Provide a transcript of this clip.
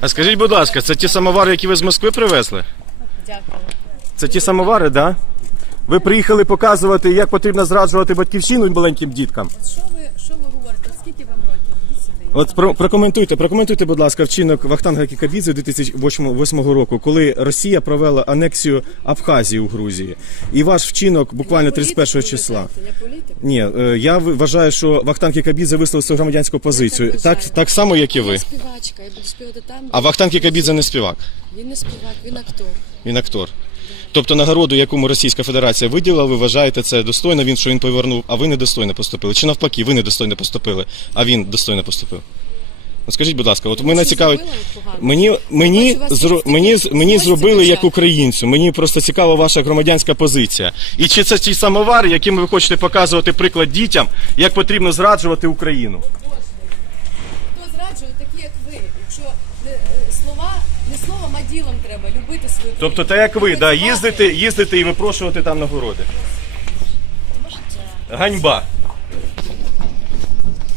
А скажіть, будь ласка, це ті самовари, які ви з Москви привезли? Дякую. Це ті самовари, так? Да? Ви приїхали показувати, як потрібно зраджувати батьківщину маленьким діткам. Що ви, що ви? Скільки вам років? Ідіть сюди. От про, прокоментуйте, прокоментуйте, будь ласка, вчинок Вахтанга Кікабідзе 2008 року, коли Росія провела анексію Абхазії у Грузії. І ваш вчинок буквально 31 числа. Я політик. Ні, е, я вважаю, що Вахтанг Кікабідзе висловив свою громадянську позицію. так Так, вважаю. само, як і ви. Я співачка, я буду співати там. А де- Вахтанг Кікабідзе не співак, Він не співак, він актор. він актор. Тобто нагороду, якому Російська Федерація виділила, ви вважаєте це достойно, він що він повернув, а ви недостойно поступили. Чи навпаки, ви недостойно поступили, а він достойно поступив. Скажіть, будь ласка, от мене цікавить. Мені мені зро, мені мені зробили як українцю. Мені просто цікава ваша громадянська позиція. І чи це ті самовари, якими ви хочете показувати приклад дітям, як потрібно зраджувати Україну? Хто зраджує, такі як ви. Якщо е, слова, не словом, а ділом треба любити свою Тобто, так як ви, да, їздити, їздити і випрошувати там нагороди. Ганьба.